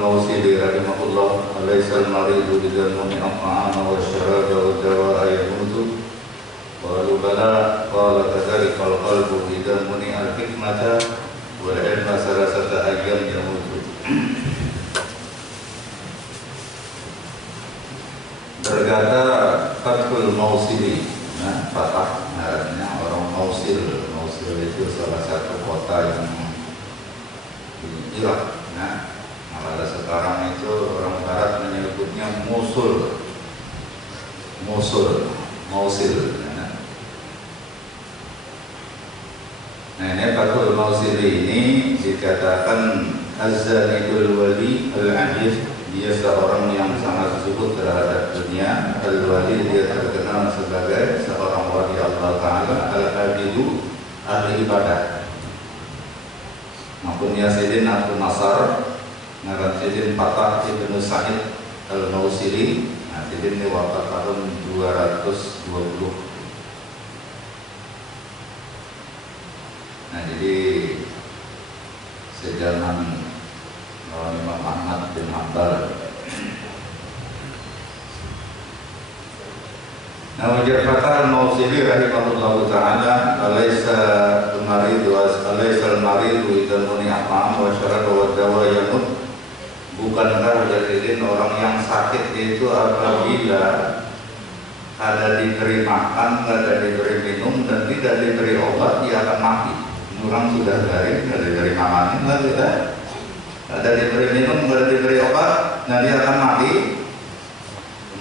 al-Mawsili rahimahullah alaisa al-maridu bidan mu'mi'at ma'ana wa syarada wa dawa'a yamutu qalu bala qala kadzalika al-qalbu bidan mu'mi'al hikmata wal ilma salasata ayyam yamutu. Berkata Fathul Mawsili, nah, Fatah artinya orang Mawsil. Mawsil itu salah satu kota yang di Irak. Nah, pada sekarang itu orang Barat menyebutnya Mosul, Mosul, Mausil. Nah, ini Fathul Mawsili ini dikatakan Az-Zahidul Wali Al-Adif. Dia seorang yang sangat zuhud terhadap dunia. Al-Wali, dia terkenal sebagai seorang wali Allah Ta'ala. Al-Abidu, ahli ibadah. Maupun Yasidin Abdul Nasar, Naran Sidin Fatah Ibn Sa'id Al-Mawsili. Nah, Sidin ini wafat tahun 220. Nah, jadi sejaman Imam Ahmad bin Hanbal. Nah, ujar Fatah Al-Mawsili rahimahullahu ta'ala, alaysa al-maridu idan muni'at ma'am wa syarada wa dawa yamut. Bukankah jadiin orang yang sakit itu apabila ada diberi makan, ada diberi minum dan tidak diberi obat, dia akan mati. Orang sudah dari makannya, tidak ada diberi minum, ada diberi obat, dan dia akan mati.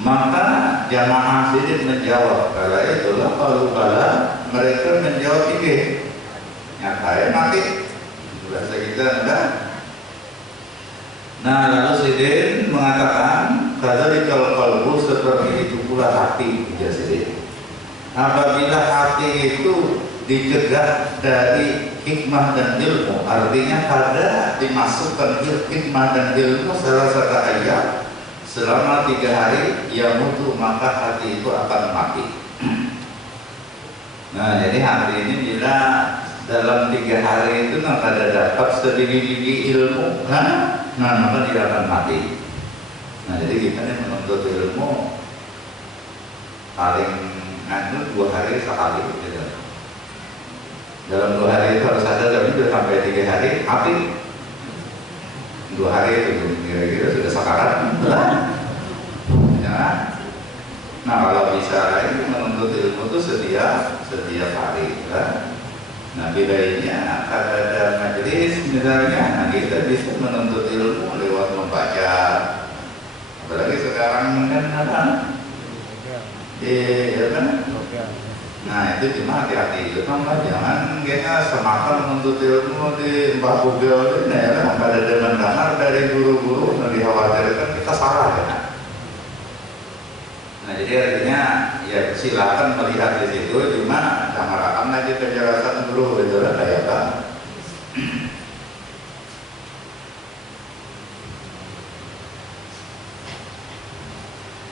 Maka jamaah Sidin menjawab, kala itulah kalau bala mereka menjawab ini, nyatanya mati. Bahasa kita enggak. Nah, lalu Sidin mengatakan, kadzalikal qalbu, seperti itu pula hati, ya Sidin. Apabila hati itu dicegah dari hikmah dan ilmu, artinya pada dimasukkan hikmah dan ilmu salah satu ayat selama 3 hari, ya mutu, maka hati itu akan mati. Nah, jadi hati ini bila dalam 3 hari itu ada dapat sedikit ilmu, nah maka dia akan mati. Nah, jadi kita ini menuntut ilmu paling 2 hari sekali gitu. Dalam 2 hari itu harus ada, tapi sudah sampai 3 hari mati. 2 hari itu kira-kira sudah sakarat. Ya. Nah, kalau bisa ini menuntut ilmu itu setiap hari. Ya. Nah, bedanya ada majelis misalnya, nah kita bisa menuntut ilmu lewat membaca. Apalagi sekarang kan ada, ya kan? Nah, itu cuma hati-hati itu kan, jangan kita semakan menuntut ilmu di Mbah Google ini ya kan, pada dengan dengar dari guru-guru yang dikhawatirkan kita salah ya. Nah, jadi artinya ya silakan melihat di situ, cuma dengarkan aja penjelasan dulu gitu lah kayak apa.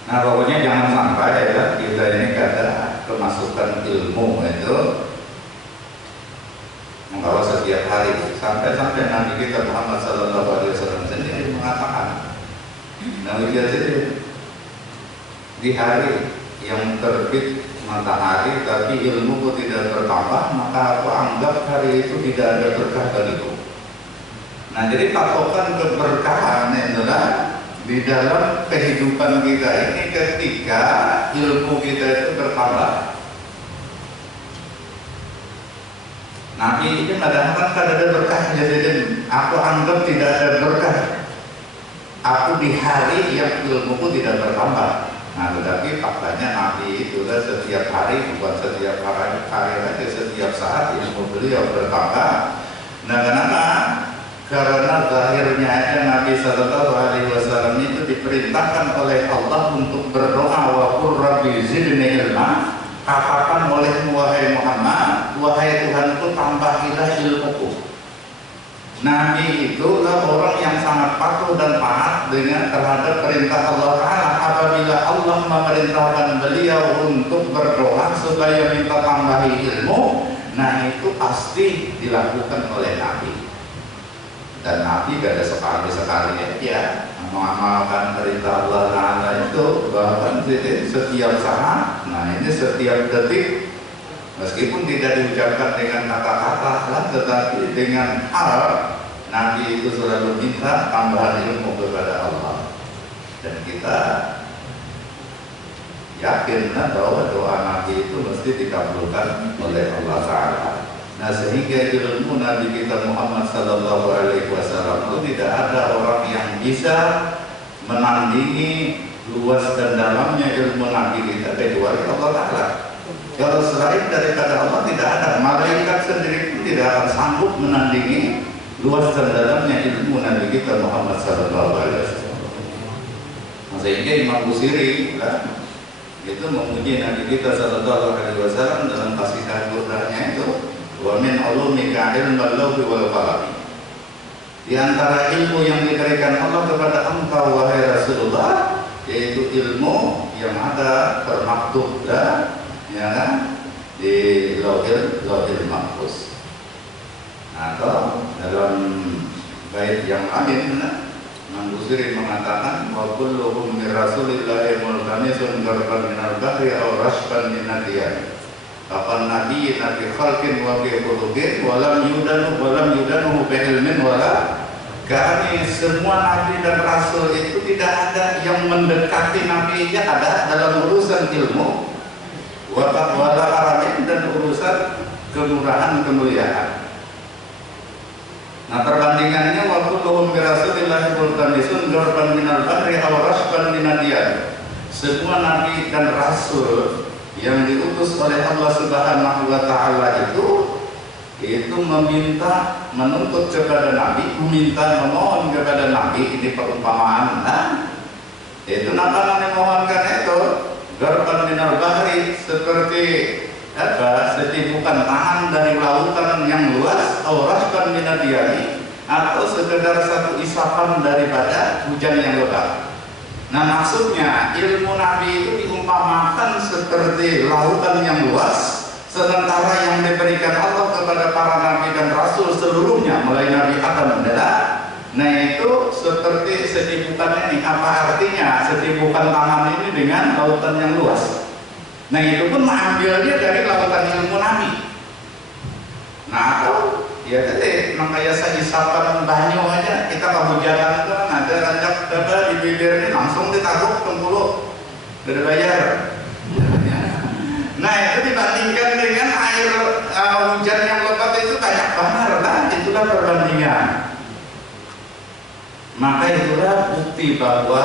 Nah, pokoknya jangan sampai ya kita ini kata kemasukan ilmu itu membawa setiap hari, sampai Nabi kita Muhammad SAW sendiri mengatakan, Nabi kita sendiri di hari yang terbit matahari tapi ilmu tidak bertambah, maka aku anggap hari itu tidak ada berkah bagiku. Nah, jadi patokan keberkahan itulah di dalam kehidupan kita ini ketika ilmu kita itu bertambah. Nabi ini kadang-kadang kan ada berkah, jadi aku anggap tidak ada berkah. Aku di hari yang ilmuku tidak bertambah. Nah, tetapi faktanya Nabi itu setiap hari, bukan setiap hari aja, setiap saat ilmu beliau bertambah. Nah, kenapa? Karena zahirnya aja Nabi Sallallahu Alaihi Wasallam itu diperintahkan oleh Allah untuk berdoa, wa qur rabbi zidni ilma. Katakan olehmu wahai Muhammad, wahai Tuhanku tambahilah ilmuku. Nabi itulah orang yang sangat patuh dan taat dengan terhadap perintah Allah Ta'ala. Apabila Allah memerintahkan beliau untuk berdoa supaya minta tambahi ilmu, nah itu pasti dilakukan oleh Nabi. Dan Nabi gak ada sekali-sekali ya mengamalkan perintah Allah Ta'ala itu, bahkan setiap saat, nah ini setiap detik, meskipun tidak diucapkan dengan kata-kata, tetapi dengan hal, Nabi itu selalu minta tambahan ilmu kepada Allah. Dan kita yakin bahwa doa Nabi itu mesti dikabulkan oleh Allah Ta'ala. Nah sehingga ilmu Nabi kita Muhammad Sallallahu Alaihi Wasallam itu tidak ada orang yang bisa menandingi luas dan dalamnya ilmu Nabi kita kecuali Allah Ta'ala. Kalau selain daripada Allah tidak ada, malaikat sendiri pun tidak akan sanggup menandingi luas dan dalamnya ilmu Nabi kita Muhammad Sallallahu Alaihi Wasallam. Sehingga Imam Busiri itu memuji Nabi kita Sallallahu Alaihi Wasallam dalam qasidah Qur'annya itu, wa min ulumika ilmal lawhi wal qalam. Di antara ilmu yang diberikan Allah kepada engkau wahai Rasulullah, yaitu ilmu yang ada termaktub ya kan, di lauhil mahfuz. Atau dalam bait yang lain, Imam Busiri mengatakan, wa kulluhum min rasulillahi multamisun garban minal bahri aw rashban min nadiyah. Kapan Nabi khalqin wa bi khuluqin walam yudanu bi ilmin wala kami. Semua Nabi dan Rasul itu tidak ada yang mendekati Nabi aja ada dalam urusan ilmu wala karamin dan urusan kemurahan kemuliaan. Nah perbandingannya waktu tuhum bi Rasulillahi multamisun garban minal bahri aw rashban min nadiyah. Semua Nabi dan Rasul yang diutus oleh Allah Subhanahu wa Ta'ala itu meminta, menuntut kepada Nabi, memohon kepada Nabi. Ini perumpamaan, itu apa yang memohonkan itu garban minal bahri, seperti setibukan tangan dari lautan yang luas, aurasban minadiyani, atau sekedar satu isapan daripada hujan yang lebat. Nah maksudnya ilmu Nabi itu diumpamakan seperti lautan yang luas, sementara yang diberikan Allah kepada para Nabi dan Rasul seluruhnya mulai Nabi Adam adalah, nah itu seperti setibukan ini. Apa artinya setibukan tangan ini dengan lautan yang luas? Nah itu pun mengambilnya dari lautan ilmu Nabi. Nah atau ya tadi makanya saya isapan banyu aja, kita kehujanan kan ada rancak di bibir ini langsung ditaruh tengkulu dari bayar. Nah itu dibandingkan dengan air hujan yang lebat itu banyak banget lah, itulah perbandingan. Maka itulah bukti bahwa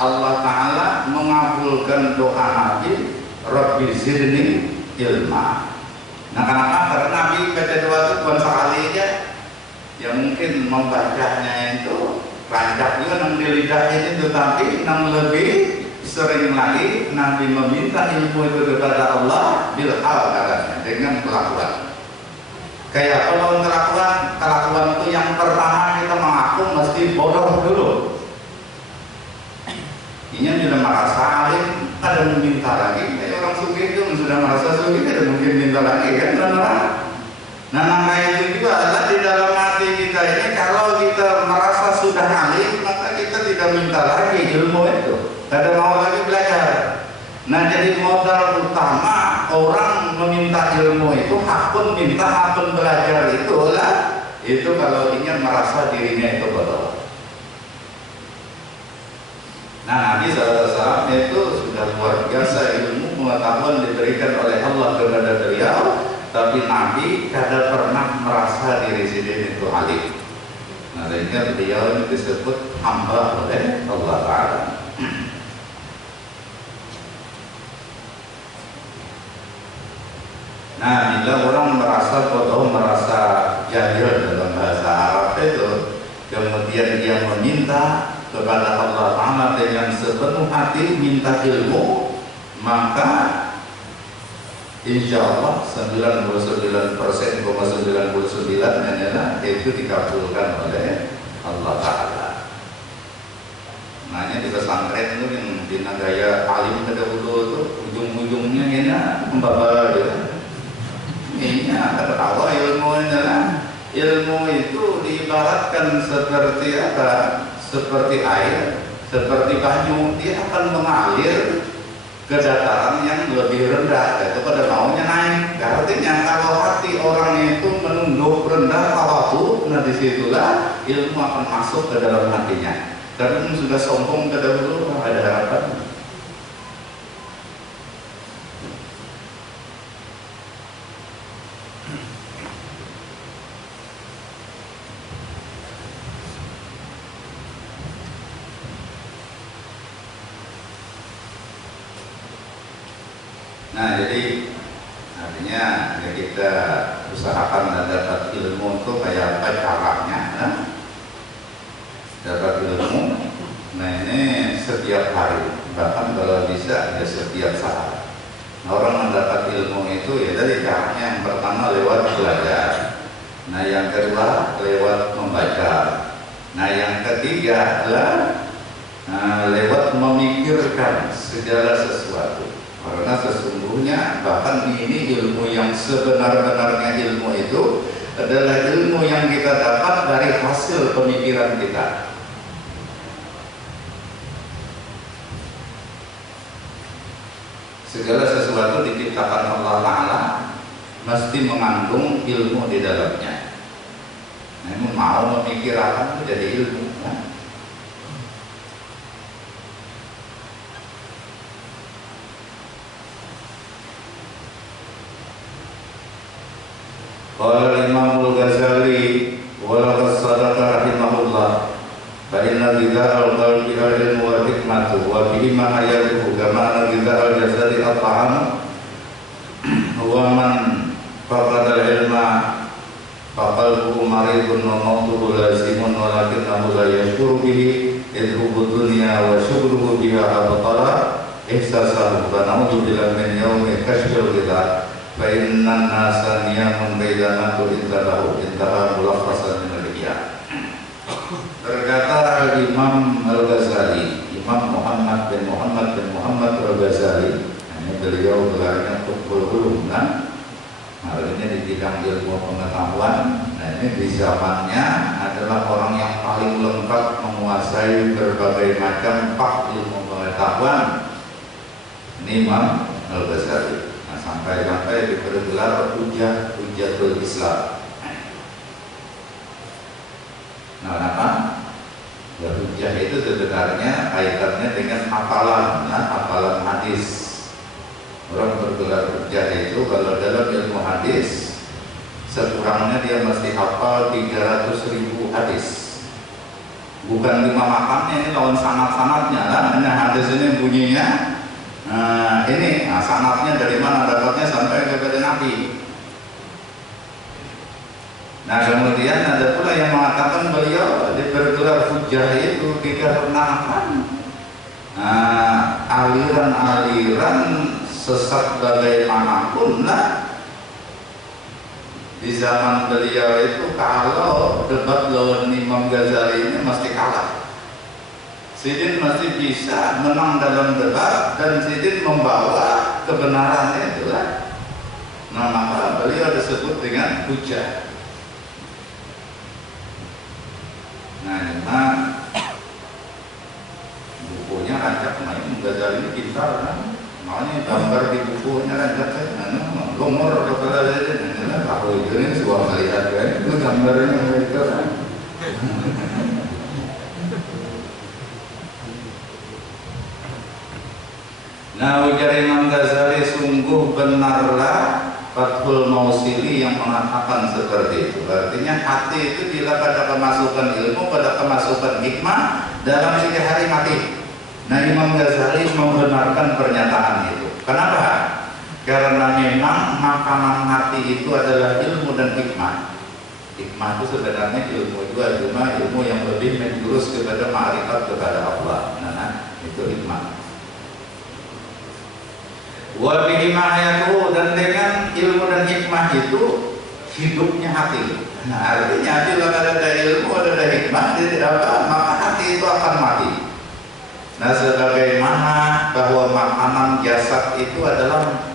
Allah Ta'ala mengabulkan doa Nabi Rabbi zidni ilma. Nah kenapa? Karena Nabi baca doa itu bukan sekali aja, ya mungkin membacanya itu rancak juga nang di lidah ini, tetapi nang lebih sering lagi Nabi meminta ilmu itu kepada Allah bil hal caranya, dengan kelakuan. Kayak kalau kelakuan itu yang pertama kita mengaku mesti bodoh dulu. Ini sudah merasa alim, ada meminta lagi. Kayak orang sugih itu sudah merasa sugih, ada mungkin minta lagi kan, benar. Nah kayak itu juga adalah di dalam hati kita ini, kalau kita merasa sudah alim, maka kita tidak minta lagi ilmu itu, tidak mau lagi belajar. Nah jadi modal utama orang meminta ilmu itu, hakun minta, hakun belajar itu kalau ingin merasa dirinya itu bodoh. Nah Nabi SAW itu sudah luar biasa ilmu pengetahuan diberikan oleh Allah kepada beliau, tapi Nabi tidak pernah merasa diri sendiri itu alim. Nah sehingga beliau ini disebut hamba oleh Allah Ta'ala. Nah bila orang merasa bodoh, merasa jahil dalam bahasa Arab itu, kemudian dia meminta kepada Allah Ta'ala dengan sepenuh hati minta ilmu, maka insya Allah 99,99% itu dikabulkan oleh Allah Ta'ala. Makanya di pesantren itu yang di gaya alim terdahulu itu ujung-ujungnya ini membabal ya. Ini ketawa ilmu itu diibaratkan seperti apa? Seperti air, seperti banyu, dia akan mengalir ke dataran yang lebih rendah, yaitu pada maunya naik. Artinya kalau hati orang itu menunduk rendah tawadhu, nah disitulah ilmu akan masuk ke dalam hatinya. Tapi sudah sombong ke dahulu, ada harapan. Nah, jadi artinya ya kita usahakan dapat ilmu itu kayak apa caranya, nah? Dapat ilmu. Nah ini setiap hari, bahkan kalau bisa ya setiap saat. Nah, orang mendapat ilmu itu ya dari caranya yang pertama lewat belajar. Nah yang kedua lewat membaca. Nah yang ketiga adalah lewat memikirkan segala sesuatu. Karena sesungguhnya bahkan ini ilmu yang sebenar-benarnya ilmu itu adalah ilmu yang kita dapat dari hasil pemikiran kita. Segala sesuatu diciptakan Allah Ta'ala mesti mengandung ilmu di dalamnya. Namun mau memikirkan itu jadi ilmu. Nah. Qala Imam Al-Ghazali wa laqad sadaqa rahimahullah fa inna ghidha'al qalbi al-ilmu wal hikmatu wa bihi ma hayatuhu kama ghidha'al jasadi at-ta'am wa man faqada al-ilma faqalbuhu maridun wa mawtuhu lazimun walakinnahu la yashkuru bihi idhubu dunya wa syughluhu biha abtala ihsasahu wa na'udhu billahi min yawmi kashfil ghidha Fa'innan nasa niyamun baydanatul intalahu intaha mulakhasan min al-ihya. Berkata Al-Imam Al-Ghazali, Imam Muhammad bin Muhammad bin Muhammad Al-Ghazali, ini beliau gelarnya Qutbul Ulum, nah ini di bidang ilmu pengetahuan. Nah ini di zamannya adalah orang yang paling lengkap menguasai berbagai macam ilmu pengetahuan. Ini Imam Al-Ghazali. Sampai diberi gelar Hujjatul Islam. Nah, kenapa? Ya, hujjah itu sebenarnya kaitannya dengan hafalan, hafalan hadis. Orang bergelar hujjah itu kalau dalam ilmu hadis sekurangnya dia mesti hafal 300.000 hadis. Bukan 5 makamnya, ini lawan sanad-sanadnya lah. Nah, hadis ini bunyinya sanadnya dari mana dapatnya sampai kepada Nabi. Nah kemudian ada pula yang mengatakan beliau bergelar hujjah itu dikarenakan aliran-aliran sesat bagaimanapun lah di zaman beliau itu kalau debat lawan Imam Ghazali ini mesti kalah. Sidin masih bisa menang dalam debat dan Sidin membawa kebenarannya itulah. Nah maka beliau disebut dengan hujjah. Nah ini bukunya rancak main Ghazali ini pintar kan. Makanya gambar di bukunya rancak saya. Lomor kepala saja. Aku ini sebuah melihat kan. Itu gambarnya mereka kan. Nah ujar Imam Ghazali sungguh benarlah Fathul Mausili yang mengatakan seperti itu. Artinya hati itu bila pada kemasukan ilmu, pada kemasukan hikmah dalam 3 hari mati. Nah Imam Ghazali membenarkan pernyataan itu. Kenapa? Karena memang makanan hati itu adalah ilmu dan hikmah. Hikmah itu sebenarnya ilmu juga, cuma ilmu yang lebih menjurus kepada ma'rifat kepada Allah. Nah, itu hikmah. Wa bi hikmahatu, dan dengan ilmu dan hikmah itu hidupnya hati. Nah, artinya bila ada ilmu, ada hikmah, maka hati itu akan mati. Nah, sebagaimana bahwa makanan jasad itu adalah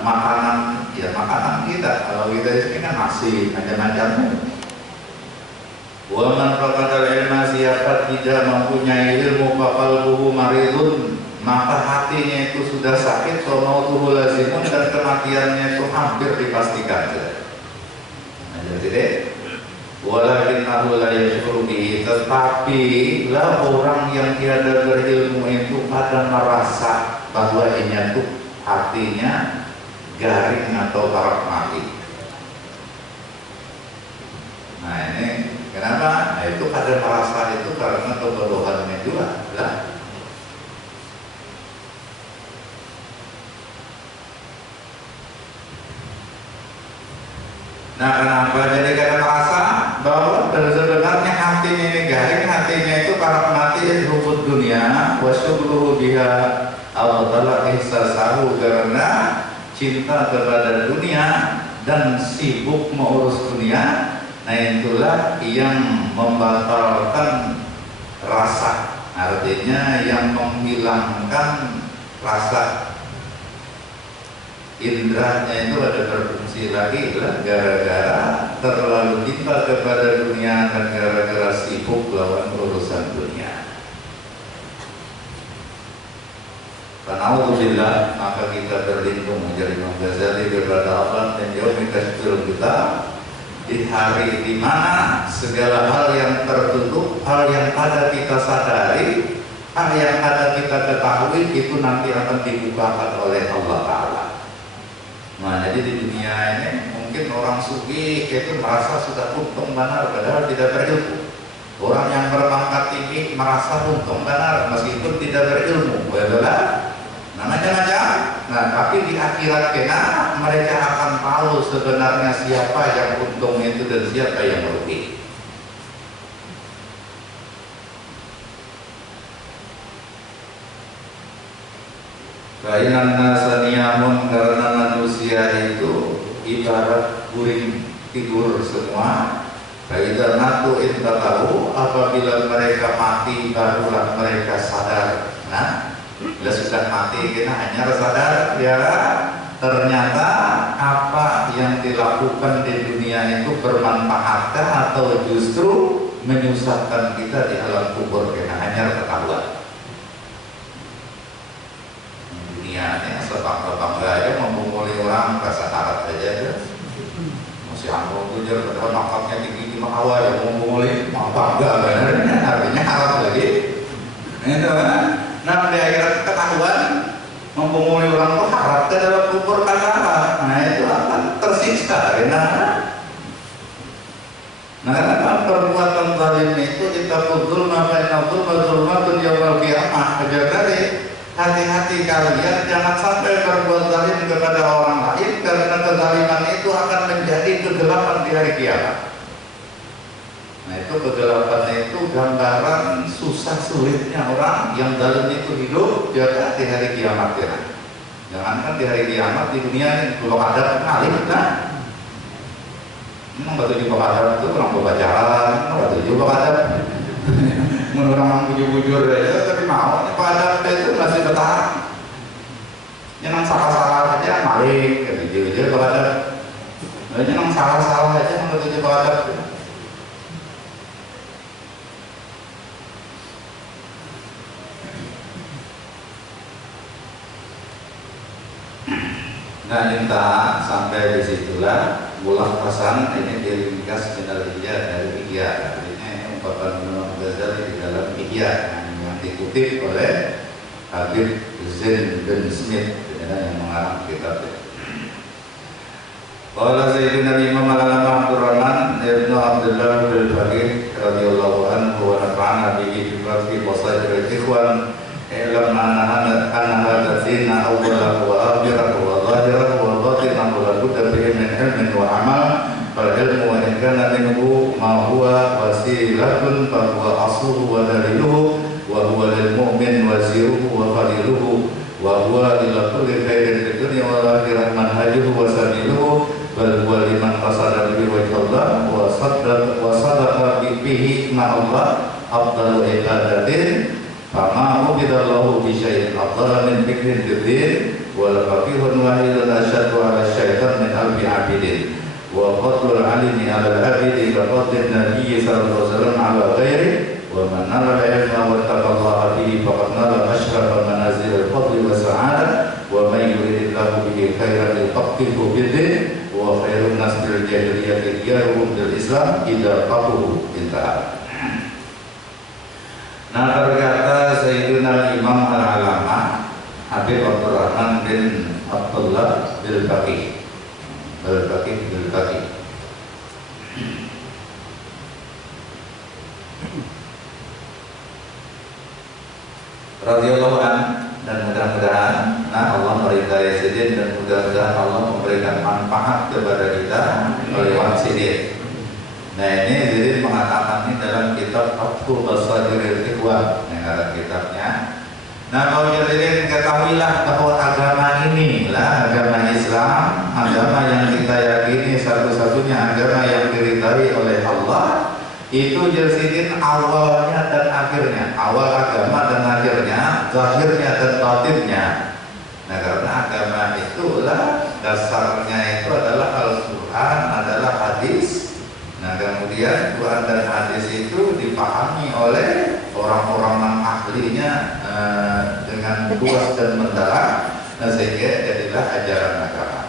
makanan, ya makanan kita. Kalau kita di sini kan nasi macam-macam. Wa man faqadal ilma, siapa tidak mempunyai ilmu faqalbuhu maridun, maka hatinya itu sudah sakit, wa mautuhu lazimun, dan kematiannya itu hampir dipastikan. Nah, jadi walakinnahu la yashkuru bihi, tetapi lah orang yang tiada berilmu itu pada merasa bahwa ini tuh hatinya garing atau taraf mati. Nah, ini kenapa? Nah, itu pada merasa itu karena kebodohannya juga lah. Nah, kenapa? Jadi karena merasa bahwa sebenarnya hatinya ini garing, hatinya itu para mati ruput dunia, wasyukruhu biha al-tala ihsasahu, karena cinta kepada dunia dan sibuk mengurus dunia. Nah, itulah yang membatalkan rasa, artinya yang menghilangkan rasa. Indranya itu ada berfungsi lagi gara-gara terlalu cinta kepada dunia dan gara-gara sibuk lawan urusan dunia. Alhamdulillah, maka kita berlindung menjadi Imam Ghazali kepada Allah dan jauh minta syukur kita di hari di mana segala hal yang tertutup, hal yang ada kita sadari, hal yang ada kita ketahui itu nanti akan dibukakan oleh Allah Ta'ala. Nah, jadi di dunia ini mungkin orang sugih itu merasa sudah untung benar, padahal tidak berilmu. Orang yang berpangkat tinggi merasa untung benar meskipun tidak berilmu, benar? Nah, macam-macam. Nah, tapi di akhirat kena mereka akan tahu sebenarnya siapa yang untung itu dan siapa yang merugi. Kainan nasaniyamun, karena manusia itu ibarat guring tidur semua. Kainan natu intatahu, apabila mereka mati barulah mereka sadar. Nah, bila sudah mati kita hanya sadar ya ternyata apa yang dilakukan di dunia itu bermanfaatkah atau justru menyusahkan kita di alam kubur, kita hanya ketahuan. Ini sebab-sebab aja memumuli orang rasa harap aja masih angkong tujuh, padahal makapnya tinggi di Makawa ya memumuli bangga benernya, artinya harap lagi itu kan. Nah, di akhirat ketahuan memumuli orang itu harap ke dalam kubur karena apa? Nah, itu akan tersiksa karena perbuatan zalim itu ditafudul maka inafudul mazulmatun yawmal qiyamah. Jadi hati-hati kalian jangan sampai berbuat zalim kepada orang lain, karena kezaliman itu akan menjadi kegelapan di hari kiamat. Nah, itu kegelapan itu gambaran susah sulitnya orang yang zalim itu hidup juga di hari kiamat ya. Jangankan di hari kiamat, di dunia ini belum ada ngalim kan. Batu jubah kadar itu orang berpacaran, batu jubah kadar menurut orang bujur-bujur aja, tapi mau pada itu masih bertahan. Jangan salah-salah aja maling, jujur kadar. Jangan salah-salah aja batu jubah kadar. Nah, minta sampai disitulah ulang pesan ini diringkas minal-Ihya dari Ihya. Ini ungkapan Imam Ghazali di dalam Ihya yang dikutip oleh Habib Zain bin Smith yang mengarang kitabnya. Qala Sayyidina Imam Al-Allamah Abdurrahman Ibnu Abdullah bin Faqih radhiyallahu anhu wa nafa'ana bihi fi wasail al-ikhwan. Ilam anna hadha dina awwalahu wa akhirahu wa zahirahu wa batinahu la budda fihi min ilmin wa amal, fal ilmu wa kana minhu ma huwa wasilatun fa huwa asluhu wa daliluhu wa huwa lil mu'min waziruhu wa fadiluhu wa huwa ila kulli khairin fid dunya wal akhirah manhajuhu wa sabiluhu bal huwa liman qasada bihi wajhallah wa sadaqa bihi ma Allah afdalu ibadatin fama ubidallahu bi syai'in afdal min fikrin bidin wal faqihun wahidun asyaddu ala syaitan min alfi abidin wa fadlul alimi ala al-abidi ka fadlin nabiyyi sallallahu alaihi wasallam ala ghairi wa man nala ilma wa taqallaha bihi faqad nala ashrafa manazil al-fadli wa sa'adah wa man yuridillahu bihi khairan yufaqihuhu bid-din wa khairun nas bil jahiliyyati khairuhum bil islam idza faqahu intaha. Nah, berkata Sayyidina Imam Al-Alama Habib Abdul Rahman bin Abdullah Bil-Baqi radhiyallahu an, dan mudah-mudahan Allah meridai sidin dan mudah-mudahan Allah memberikan manfaat kepada kita lewat sidin. Nah, ini Zidin mengatakan ini dalam kitab Fathul Basairil Ikhwan, dalam kitabnya. Nah, kalau Zidin ketahuilah bahwa agama ini lah agama Islam, agama yang kita yakini satu-satunya agama yang diridai oleh Allah. Itu Zidin awalnya dan akhirnya, awal agama dan akhirnya, zahirnya dan batinnya. Nah, karena agama itulah dasarnya itu adalah Al-Quran, adalah hadis. Nah, kemudian Quran dan hadis itu dipahami oleh orang-orang yang ahlinya dengan luas dan mendalam, sehingga jadilah ajaran agama.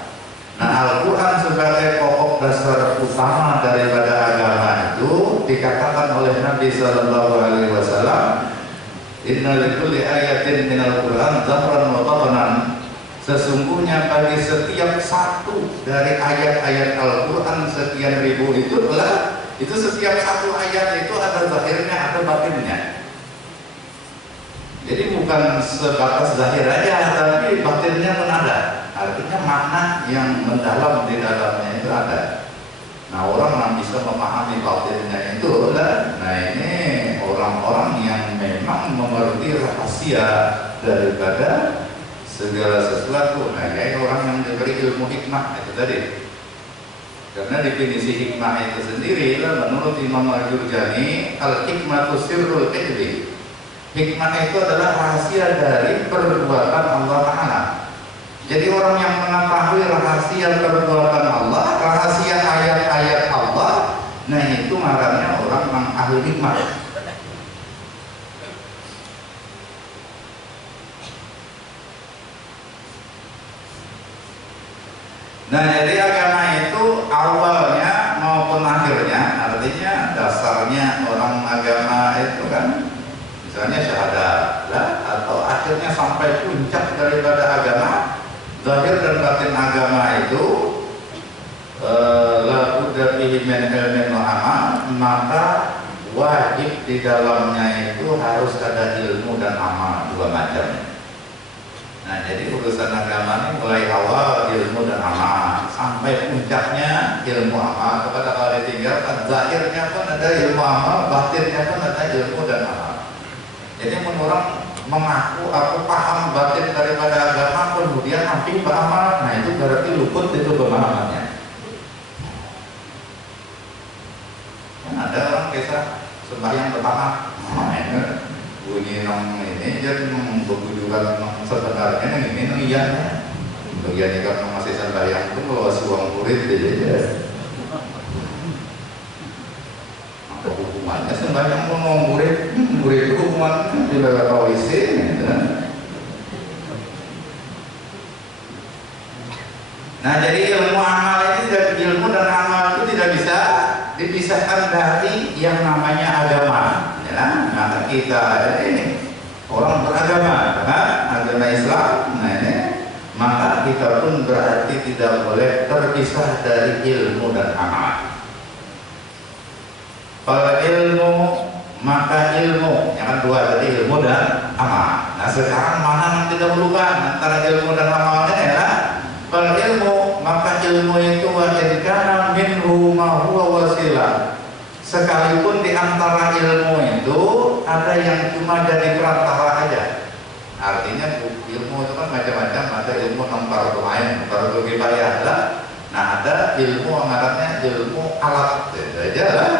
Nah, Al-Quran sebagai pokok dasar utama daripada agama itu dikatakan oleh Nabi Sallallahu Alaihi Wasallam, Inna likulli ayatin minal Quran zahran wa batanan. Sesungguhnya bagi setiap satu dari ayat-ayat Al-Quran sekian ribu itu setiap satu ayat itu ada zahirnya, ada batinnya. Jadi bukan sebatas zahir aja, tapi batinnya pun ada. Artinya makna yang mendalam di dalamnya itu ada. Nah, orang yang bisa memahami batinnya itu nah ini orang-orang yang memang mengerti rahasia daripada segala sesuatu. Nah, kayak orang yang diberi ilmu hikmah itu tadi. Karena definisi hikmah itu sendiri menurut Imam Al-Jurjani, al-hikmatu sirrul ilmi. Hikmah itu adalah rahasia dari perbuatan Allah Ta'ala. Jadi orang yang mengetahui rahasia perbuatan Allah, rahasia ayat-ayat Allah, nah itu marahnya orang yang ahli hikmah. Nah, jadi agama itu awalnya maupun akhirnya, artinya dasarnya orang agama itu kan, misalnya syahadat, atau akhirnya sampai puncak daripada agama, zahir dan batin agama itu la budda fihi min ilmin wa amal, maka wajib di dalamnya itu harus ada ilmu dan amal, dua macam. Nah, jadi urusan agama ini mulai awal ilmu dan amal sampai puncaknya ilmu amal. Kepada kalau ditinggalkan, zahirnya pun ada ilmu amal, batinnya pun ada ilmu dan amal. Jadi menurut mengaku aku paham batin daripada agama, kemudian hampir beramal, nah itu berarti luput itu pemahamannya. Kan ada orang kisah sembahyang pertama, bunyi nong ini jadi berbujukan sebenarnya ini nong iya, bagian kalau masih sembahyang itu kalau uang murid aja. Apa hukumannya sembahyang mau murid itu hukuman juga tahu isi. Nah, jadi ilmu amal ini dan ilmu dan amal itu tidak bisa dipisahkan dari yang namanya agama. Ya, maka kita ini orang beragama, agama Islam, nah ini, maka kita pun berarti tidak boleh terpisah dari ilmu dan amal. Kalau ilmu, maka ilmu, yang kedua tadi ilmu dan amal. Nah, sekarang mana yang kita dahulukan antara ilmu dan amalnya ya? Fal ilmu, maka ilmu itu wa in kana minhu ma huwa wasilah. Sekalipun di antara ilmu itu ada yang cuma jadi perantara aja. Artinya ilmu itu kan macam-macam, ada ilmu fardhu ain, fardhu kifayah lah. Nah, ada ilmu ngarannya ilmu alat aja lah.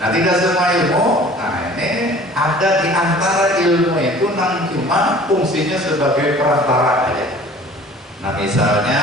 Nah, tidak semua ilmu. Nah, ini ada di antara ilmu itu yang cuma fungsinya sebagai perantara aja. Nah, misalnya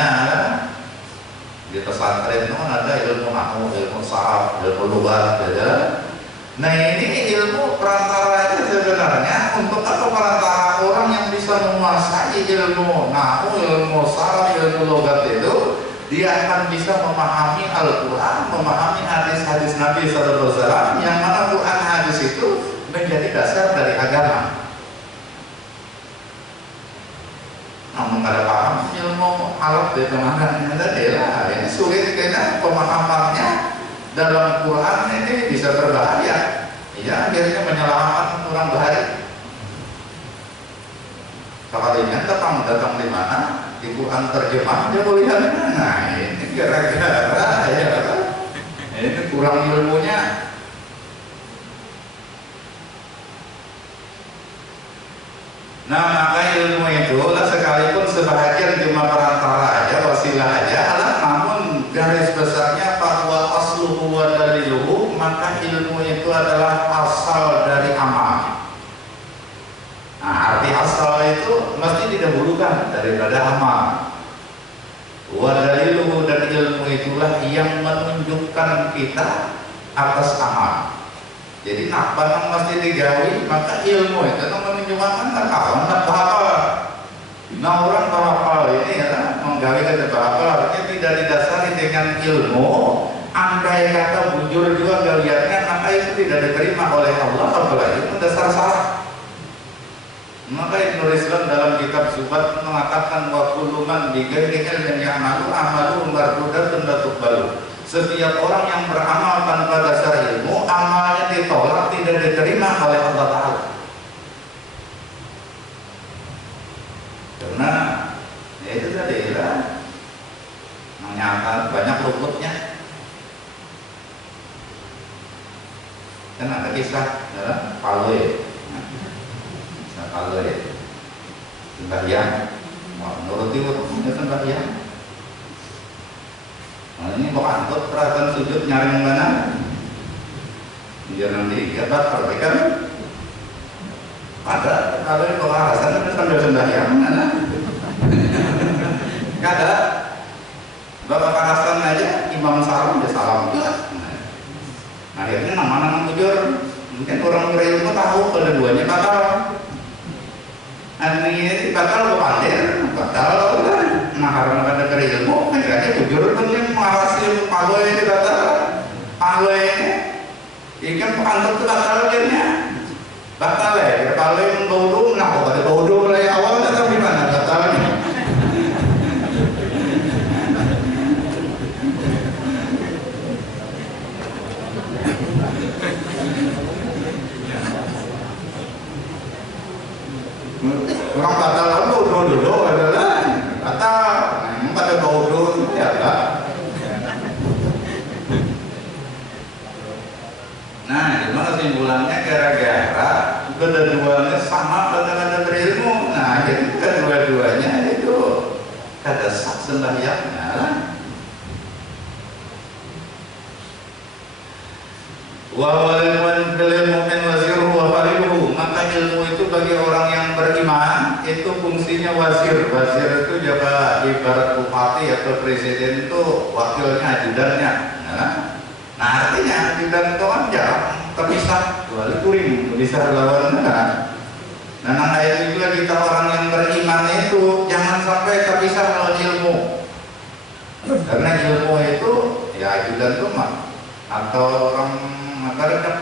di pesantren itu ada ilmu nahwu, ilmu saraf, ilmu lughat, ya. Nah, ini ilmu perantara itu sebenarnya untuk apa? Perantara orang yang bisa menguasai ilmu nahwu, ilmu saraf, ilmu lughat itu, dia akan bisa memahami Al-Quran, memahami hadis-hadis Nabi SAW, yang mana Quran hadis itu menjadi dasar dari agama. Namun kada paham ilmu alat dari kemana tadi lah, ini sulit karena pemahamannya dalam Quran ini bisa berbahaya. Ya, akhirnya menyalahkan orang bahaya. Sekalinya datang di mana di Quran terjemah dia melihat, nah ini gara-gara ya ini kurang ilmunya. Nah, maka ilmu itu lah sekalipun sebahagian cuma perantara aja, wasilah aja, namun garis besarnya bahwa asluhu wa daliluhu, maka ilmu itu adalah asal dari amal. Nah, arti asal itu mesti didahulukan daripada amal. Wa daliluhu, dan ilmu itulah yang menunjukkan kita atas amal. Jadi apa yang mesti digawi, maka ilmu itu menunjukkan kawan tak bahapal. Nah, orang bahapal ini ya menggawi kata bahapal artinya tidak didasari dengan ilmu. Andai kata bujur juga gawiannya, maka itu tidak diterima oleh Allah, apalagi mendasar salah. Maka Ibnu Rizwan dalam kitab Zubat mengatakan wa kullu man bi ghairi ilmin ya'malu amalu mardudatun la tuqbalu. Setiap orang yang beramal tanpa dasar ilmu, amalnya ditolak, tidak diterima oleh Allah Ta'ala. Karena ya itu tadi lah, menyangka banyak luputnya. Kan ada kisah dalam Palwe, kisah Palwe, sembahyang, menuruti hukumnya sembahyang. Nah, ini kok angkut perasaan sujud nyaring mana? Dia nanti ya batal kan? Ada kalau di alasan itu sambil sembahyang mana? Kada. Bapak karasan aja imam salam dia salam juga. Nah, akhirnya nama-nama bujur. Mungkin orang berilmu tahu keduanya batal. Ini batal kepandir, batal kan? Nah, karena ada berilmu, akhirnya bujur pun yang mengawasi pagoi ini batal. Pagoi ini kan kantor itu batal akhirnya. Batal ya, kalau yang bodoh, nah kalau ada bodoh dari awal datang di mana batalnya? Orang batal lalu dulu adalah batal, memang pada bodoh itu ya lah. Nah, gimana kesimpulannya gara-gara kedua-duanya sama pada berilmu. Nah, jadi kedua-duanya itu kada sah sembahyangnya. Wa wal mu'min wasiruhu wa fariduhu, maka ilmu itu bagi orang yang beriman itu fungsinya wasir. Wasir itu juga ibarat bupati atau presiden itu wakilnya, ajudannya. Nah, artinya ajudan itu kan jarang terpisah, kecuali kuring bisa lawan negara. Nah, nah itu juga kita orang yang beriman itu jangan sampai terpisah dengan ilmu. Karena ilmu itu ya ajudan itu mah atau orang masyarakat,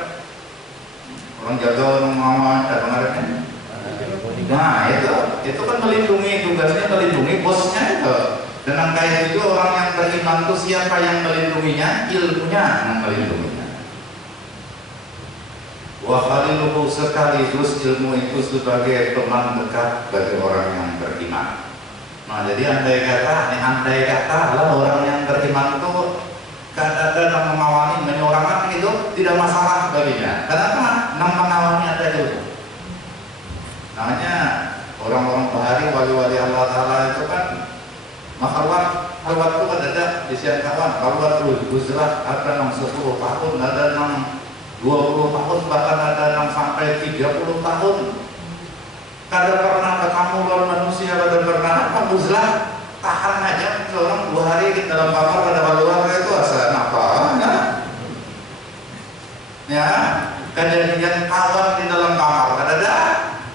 orang jaga orang mama dan pengaruhnya. Nah itu kan melindungi, tugasnya melindungi bosnya itu. Dan angka itu orang yang beriman itu siapa yang melindunginya? Ilmunya yang melindunginya. Wa khaliluhu, sekaligus ilmu itu sebagai teman dekat bagi orang yang beriman. Nah jadi andai kata lah orang yang beriman itu kadang-kadang mengawani menyuarakan itu tidak masalah baginya. Kenapa? Nang mengawani ada ilmu. Namanya orang-orang bahari wali-wali Allah Ta'ala itu kan makhluk itu kan ada di siang kawan kalau uzlah ada nang 10 tahun, ada nang 20 tahun, bahkan ada nang sampai 30 tahun. Kadang pernah kamu lawan manusia, kadang pernah apa uzlah tahan aja seorang 2 hari di dalam kamar pada keluar itu asal apa ya kejadian kawan di dalam kamar ada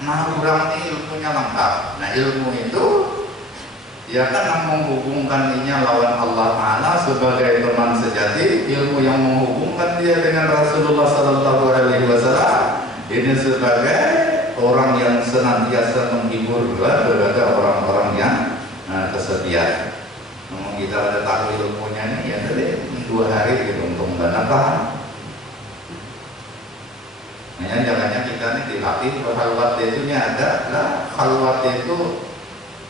nah orang ini ilmunya lengkap. Nah ilmu itu ya kan menghubungkan dirinya lawan Allah Ta'ala sebagai teman sejati, ilmu yang menghubungkan dia dengan Rasulullah Sallallahu Alaihi Wasallam ini sebagai orang yang senantiasa menghibur kepada orang-orang yang kesediaan. Memang kita ada tahu ilmunya ini ya tadi 2 hari gitu untuk paham. Makanya jangannya kita ini dilatih khalwat itu ada lah khalwat itu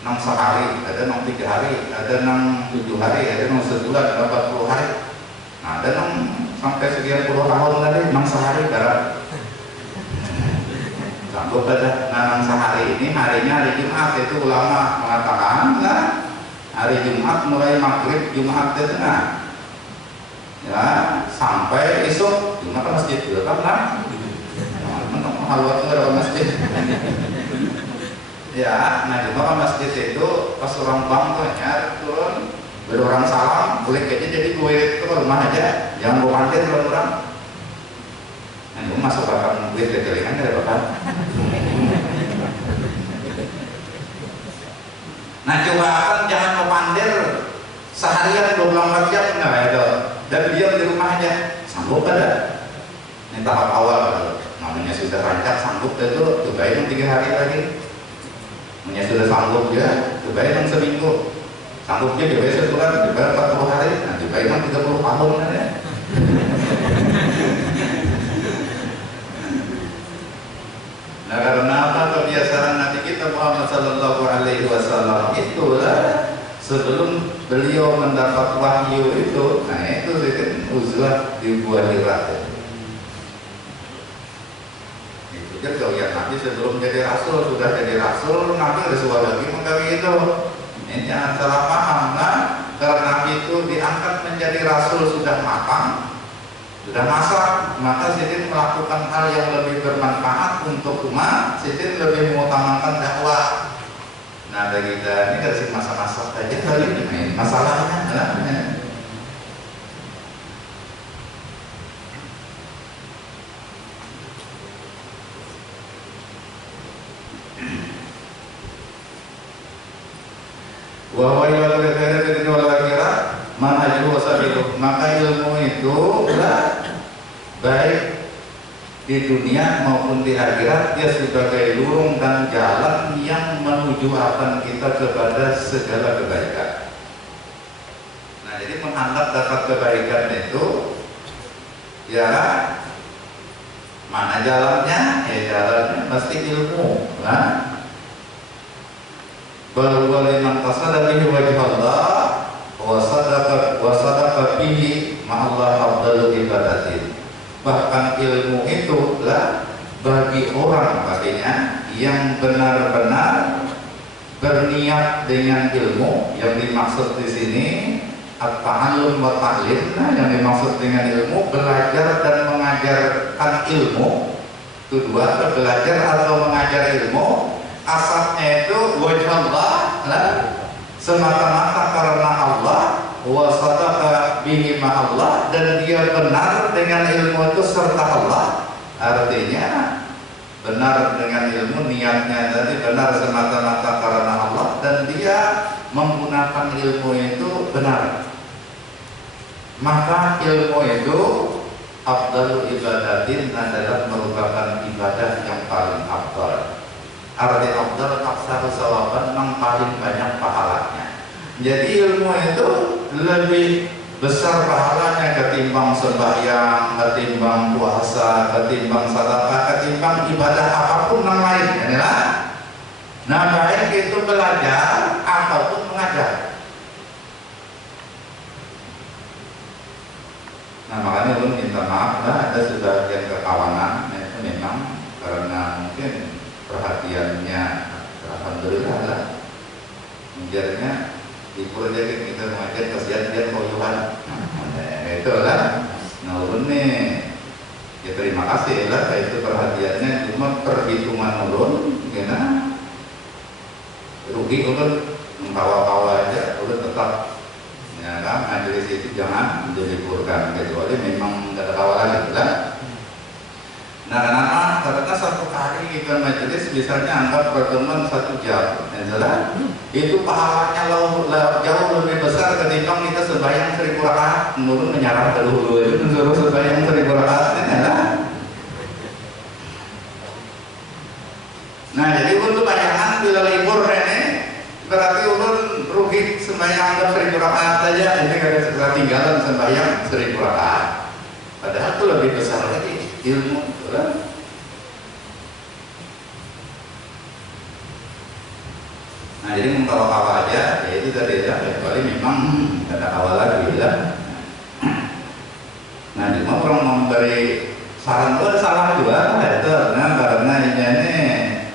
nang sehari, ada nang 3 hari, ada nang 7 hari, ada nang sebulan, ada 40 hari. Nah, ada nang sampai sekian puluh tahun tadi nang sehari darah. Sanggup ada nang sehari ini harinya hari Jumat itu ulama mengatakan nah, hari Jumat mulai maghrib Jumat itu nah ya sampai esok Jumat masjid juga kan nah halwat itu ada masjid ya nah Jumat masjid itu pas orang bang tuh nyari turun berorang salam boleh kayaknya jadi gue itu rumah aja jangan bawa pantai orang nah itu masuk bakal duit ke telingan ada bakal nah coba kan jangan mau pandir seharian 24 jam enggak itu dan diam di rumah aja sanggup ada ini tahap awal namanya sudah rancak sanggup itu cobain 3 hari lagi namanya sudah sanggup ya cobain seminggu sanggupnya cobain sebulan cobain 40 hari nah cobain 30 tahun kan ya nah karena apa kebiasaan Nabi kita Muhammad Sallallahu Alaihi Wasallam itulah sebelum beliau mendapat wahyu itu, nah itu uzlah di Gua Hira. Itu kan kalau ya Nabi sebelum jadi Rasul sudah jadi Rasul, Nabi Rasul lagi menggawi itu. Ini jangan salah paham kan? Karena Nabi itu diangkat menjadi Rasul sudah matang. Sudah masak, maka Sidin melakukan hal yang lebih bermanfaat untuk umat. Sidin lebih mengutamakan dakwah. Nah bagi kita ini dari masa-masa saja kali ini masalahnya adalah wahai maka ilmu itu baik di dunia maupun di akhirat dia sebagai lurung dan jalan yang menuju akan kita kepada segala kebaikan. Nah jadi menghantar dapat kebaikan itu ya mana jalannya? Ya jalannya mesti ilmu. Nah Bal-waliman qasada bihi wajh Allah wa sadaqa bihi ma'allah afdalu ibadatin. Bahkan ilmu itu lah bagi orang artinya yang benar-benar berniat dengan ilmu. Yang dimaksud di sini at-ta'allum wa ta'lim. Nah, yang dimaksud dengan ilmu belajar dan mengajarkan ilmu. Itu dua, belajar atau mengajar ilmu. Asasnya itu wajh Allah, semata-mata karena Allah, wa sadaqa bihi ma'allah, dan dia benar dengan ilmu itu serta Allah. Artinya benar dengan ilmu, niatnya tadi benar semata-mata karena Allah, dan dia menggunakan ilmu itu benar. Maka ilmu itu afdalu ibadatin adalah merupakan ibadah yang paling afdal. Arti afdal aksaru sawaban, yang paling banyak pahalanya. Jadi ilmu itu lebih besar pahalanya ketimbang sembahyang, ketimbang puasa, ketimbang sedekah, ketimbang ibadah apapun yang lain. Nah baik itu belajar apa ataupun mengajar. Nah makanya ulun minta maaf lah, ada sebagian kekawanan itu memang karena mungkin perhatiannya alhamdulillah lah menjarnya libur aja kita mengajar kasihan dia koyuhan. Nah itulah. Nah ulun nih ya terima kasih lah itu perhatiannya, cuma perhitungan ulun karena rugi ulun mengkawa-kawa aja, ulun tetap ya kan majelis itu jangan diliburkan kecuali memang tidak ada kawalan gitu lah. Nah kenapa? Karena satu kali kita majelis misalnya anggap pertemuan 1 jam, ya, itu pahalanya jauh lebih besar ketimbang kita sembahyang 1000 rakaat. Menurut menyarah dulu itu suruh sembahyang 1000 rakaat, ya. Nah jadi untuk bayangan bila libur ini berarti ulun rugi sembahyang 1000 rakaat saja, ini kada ketinggalan sembahyang 1000 rakaat. Padahal itu lebih besar lagi ilmu. Nah jadi mengkawa-kawa aja, ya itu tadi ya, kecuali memang ada awal lagi lah. Nah cuma orang memberi saran itu ada salah juga, itu karena ini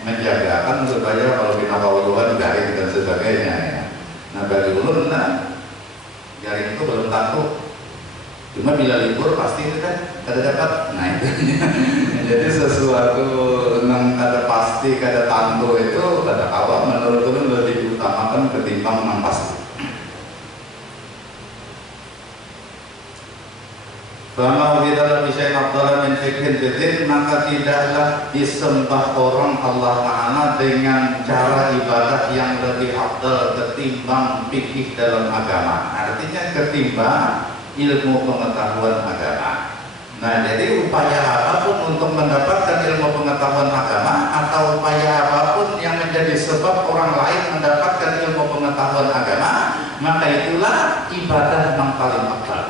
menjagakan supaya kalau kita kawulan jaring dan sebagainya. Ya. Nah bagi ulun, nah jaring itu belum tentu. Cuma bila libur pasti itu kan kada dapat. Nah itu jadi sesuatu yang kada pasti, kada tentu itu kada awal menurut ulun lebih diutamakan ketimbang yang pasti. Bahwa tidak bisa nafdala min fikrin bidin, maka tidaklah disembah orang Allah Ta'ala dengan cara ibadah yang lebih afdal ketimbang fikih dalam agama. Artinya ketimbang ilmu pengetahuan agama. Nah jadi upaya apapun untuk mendapatkan ilmu pengetahuan agama atau upaya apapun yang menjadi sebab orang lain mendapatkan ilmu pengetahuan agama, maka itulah ibadah yang paling afdal.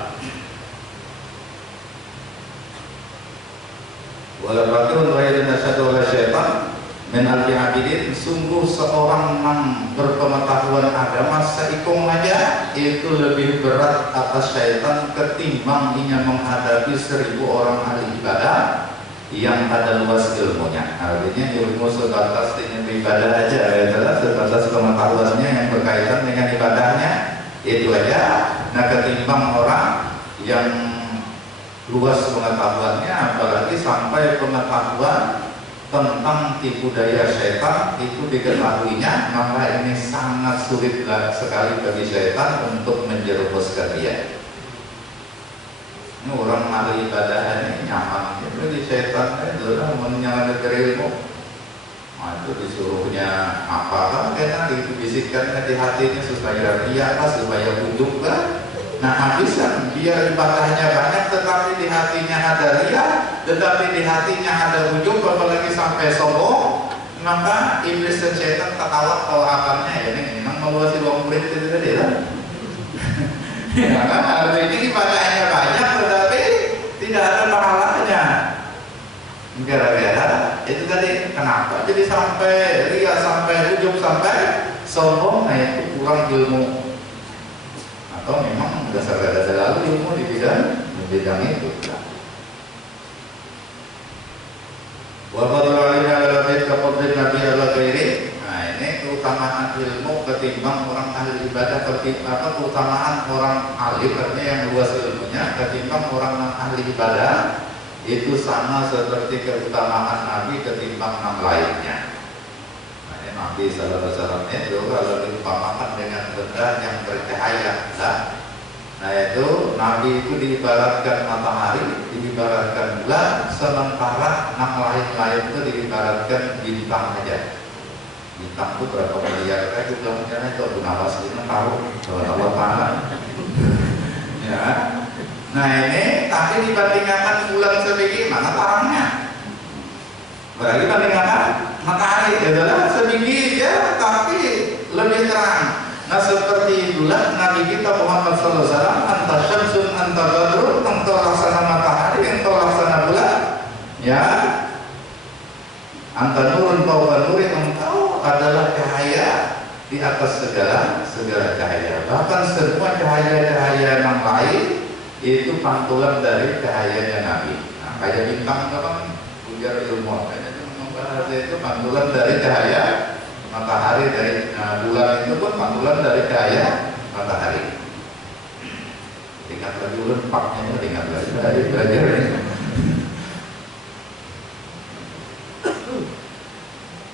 Walaupun wahai nasyadu oleh syaitan min al-abidin, sungguh seorang yang berpengetahuan agama seikung aja itu lebih berat atas syaitan ketimbang ia menghadapi 1000 orang ahli ibadah yang ada luas ilmunya. Artinya ilmu sebatas dengan ibadah aja, adalah sebatas pengetahuannya yang berkaitan dengan ibadahnya itu aja. Nah ketimbang orang yang luas pengetahuannya, apalagi sampai pengetahuan tentang tipu daya setan itu diketahuinya, maka ini sangat sulit sekali bagi setan untuk menjerumuskan dia. Ini orang ahli ibadah ini nyaman, jadi setan itu menyangat ilmu. Nah, itu disuruhnya apa kan, itu bisikkan di hatinya supaya ria, supaya ujub kan. Nah habisan dia ibadahnya banyak tetapi di hatinya ada ria, tetapi di hatinya ada ujub, apalagi sampai sombong, maka iblis dan setan tertawa kalau akalnya ya ini memang meluasi uang murid itu tadi lah. Ya kan artinya ibadahnya banyak tetapi tidak ada pahalanya. Gara-gara itu tadi kenapa? Jadi sampai ria, sampai ujub, sampai sombong, nah itu kurang ilmu. Atau memang dasar gada lalu ilmu di bidang itu. Wafadul alim ala bait kafadil nabi ala ghairi. Nah ini keutamaan ilmu ketimbang orang ahli ibadah, keutamaan orang alim artinya yang luas ilmunya ketimbang orang ahli ibadah itu sama seperti keutamaan nabi ketimbang yang lainnya. Nabi sallallahu alaihi wasallam itu kalau diumpamakan dengan benda yang bercahaya, nah itu Nabi itu diibaratkan matahari, diibaratkan bulan, sementara yang lain-lain itu diibaratkan bintang aja. Bintang itu berapa miliar? Itu bilangnya itu Abu Nawas itu tahu Allah Taala. Ya. Nah ini tapi dibandingkan bulan sebiji mana terangnya? Berarti bandingkan matahari adalah sedikit ya, tapi lebih terang. Nah seperti itulah Nabi kita Muhammad sallallahu alaihi wasallam, anta syamsun anta badrun, engkau laksana matahari, engkau laksana bulan. Ya. Anta nurun fawqa nuri, engkau adalah cahaya di di atas segala cahaya. Bahkan semua cahaya-cahaya yang lain itu pantulan dari cahayanya Nabi. Nah, kayak bintang kan ujar ilmu, membahas itu pantulan dari cahaya matahari, dari bulan itu pun pantulan dari cahaya matahari. Ingat lagi ulun paknya, ingat lagi dari belajar ini.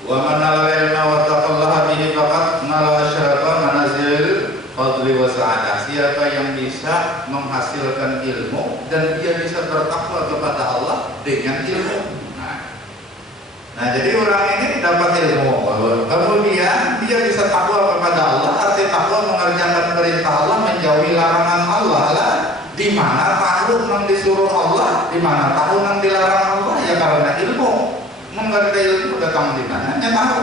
Wa man al-ilma wa taqallaha bihi faqad nala syarafa manazil fadli wa sa'adah. Siapa yang bisa menghasilkan ilmu dan dia bisa bertakwa kepada Allah dengan ilmu. Nah, jadi orang ini dapat ilmu, kemudian dia bisa takwa kepada Allah. Arti takwa mengerjakan perintah Allah, menjauhi larangan Allah lah. Di mana tahu nang disuruh Allah, di mana tahu nang dilarang Allah, ya karena ilmu. Mengerti ilmu datang di mana? Ya tahu.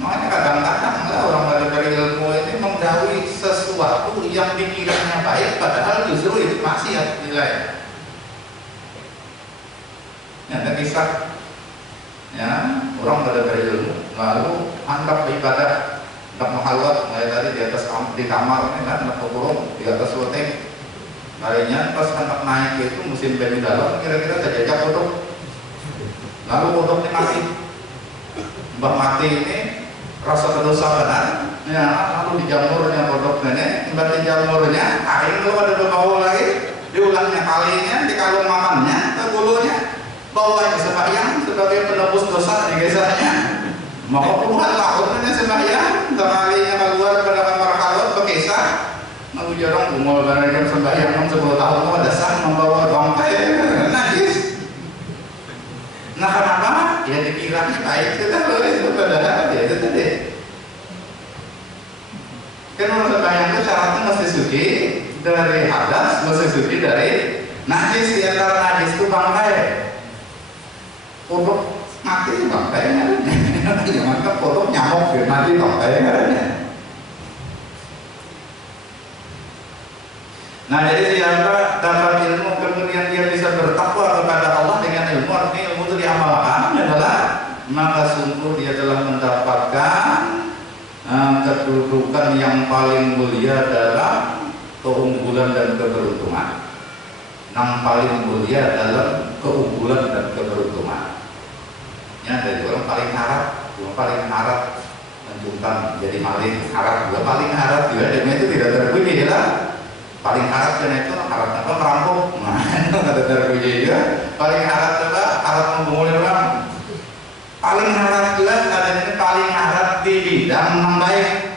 Makanya kadang-kadang lah orang belajar ilmu ini mendahului sesuatu yang dikiranya baik, padahal justru itu maksiat nilai. Ada kisah, ya orang belajar ilmu, lalu anggap ibadah, anggap menghalwat, mulai tadi di atas di kamar ini kan, anggap kurung di atas loteng. Kalinya pas anak naik itu musim bemi dalam, kira-kira terjajak kodok. Lalu kodoknya mati. Mbak mati ini rasa berdosa benar. Ya, lalu dijamurnya kodoknya ini, mbak dijamurnya, kain lu ada bau lagi, diulangnya kalinya, di kalung makannya, ke bulunya, bawanya sembahyang sebagai penebus dosa di gesanya. Mau puluhan tahun ini sembahyang, sekalinya keluar pada kamar kalot berkisah. Aku jarang bungol barang sembahyang 10 tahun mau dasar membawa bangkai najis. Nah kenapa? Ya dikiranya baik kita loh itu padahal ya itu tadi. Kan orang sembahyang itu syaratnya mesti suci dari hadas, mesti suci dari najis. Di antara najis itu bangkai. Kodok mati itu bangkai kan? Jangan kan kodok nyamuk ya mati bangkai kan? Nah, jadi siapa dapat ilmu kemudian dia bisa bertakwa kepada Allah dengan ilmu, artinya ilmu itu diamalkan adalah maka sungguh dia telah mendapatkan kedudukan yang paling mulia dalam keunggulan dan keberuntungan. Yang paling mulia dalam keunggulan dan keberuntungan. Ya, dari orang paling harap mencungkan jadi maling, harap juga paling harap juga, dan itu tidak terpuji lah. Paling harap dan itu harapnya apa merampok, nah itu nggak terpuji juga. Paling harap coba harap membunguli orang. Paling harap juga adanya paling harap di bidang yang baik.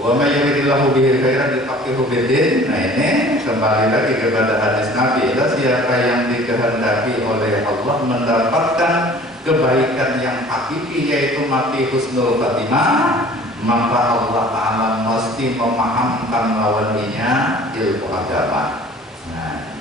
Wa may yuridillahu bihi khairan yufaqihu fid-din. Nah ini kembali lagi kepada hadis Nabi, siapa yang dikehendaki oleh Allah mendapatkan kebaikan yang hakiki yaitu mati husnul khatimah, maka Allah Ta'ala mesti memahamkan lawannya ilmu agama. Nah,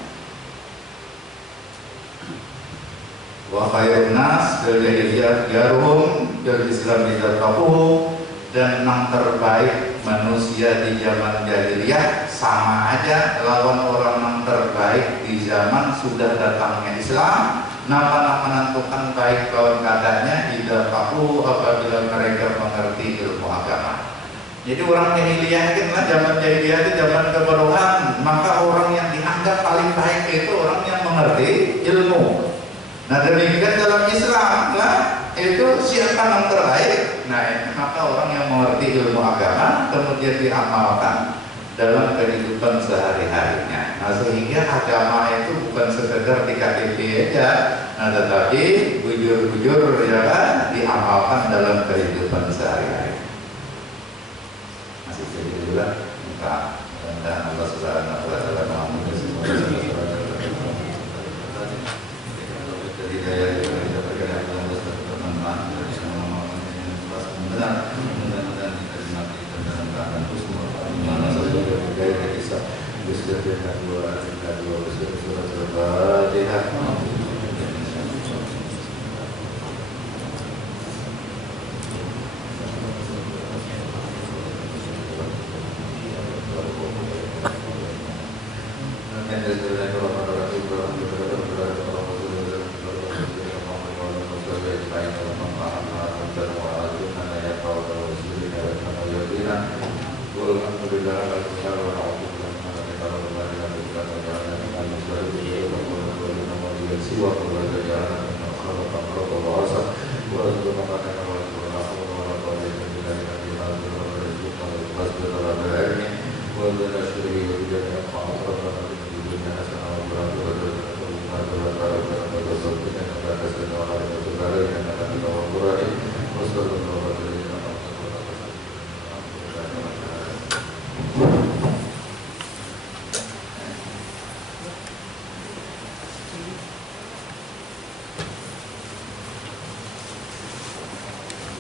wa khairun nas fil jahiliyah jarum fil islam idzaqahu, dan yang terbaik manusia di zaman jahiliyah sama aja lawan orang yang terbaik di zaman sudah datangnya Islam. Nama menentukan baik lawan keadaannya tidak tahu apabila mereka mengerti ilmu agama. Jadi orang jahiliyah itu lah, zaman jahiliyah itu zaman kebodohan, maka orang yang dianggap paling baik itu orang yang mengerti ilmu. Nah demikian dalam Islam lah, itu siapa yang terbaik? Nah ini maka orang yang mengerti ilmu agama kemudian diamalkan dalam kehidupan sehari-harinya. Nah sehingga agama itu bukan sekedar di KTP aja, nah tetapi bujur-bujur ya kan diamalkan dalam kehidupan sehari-hari. Masih jadi juga minta dan Allah Subhanahu wa taala mengampuni semua dosa-dosa dari daya kita bergerak dalam teman-teman mudah-mudahan kita dimati dalam keadaan husnul mana saja dari kisah surat Al-Fatihah. Bismillahirrahmanirrahim. siwa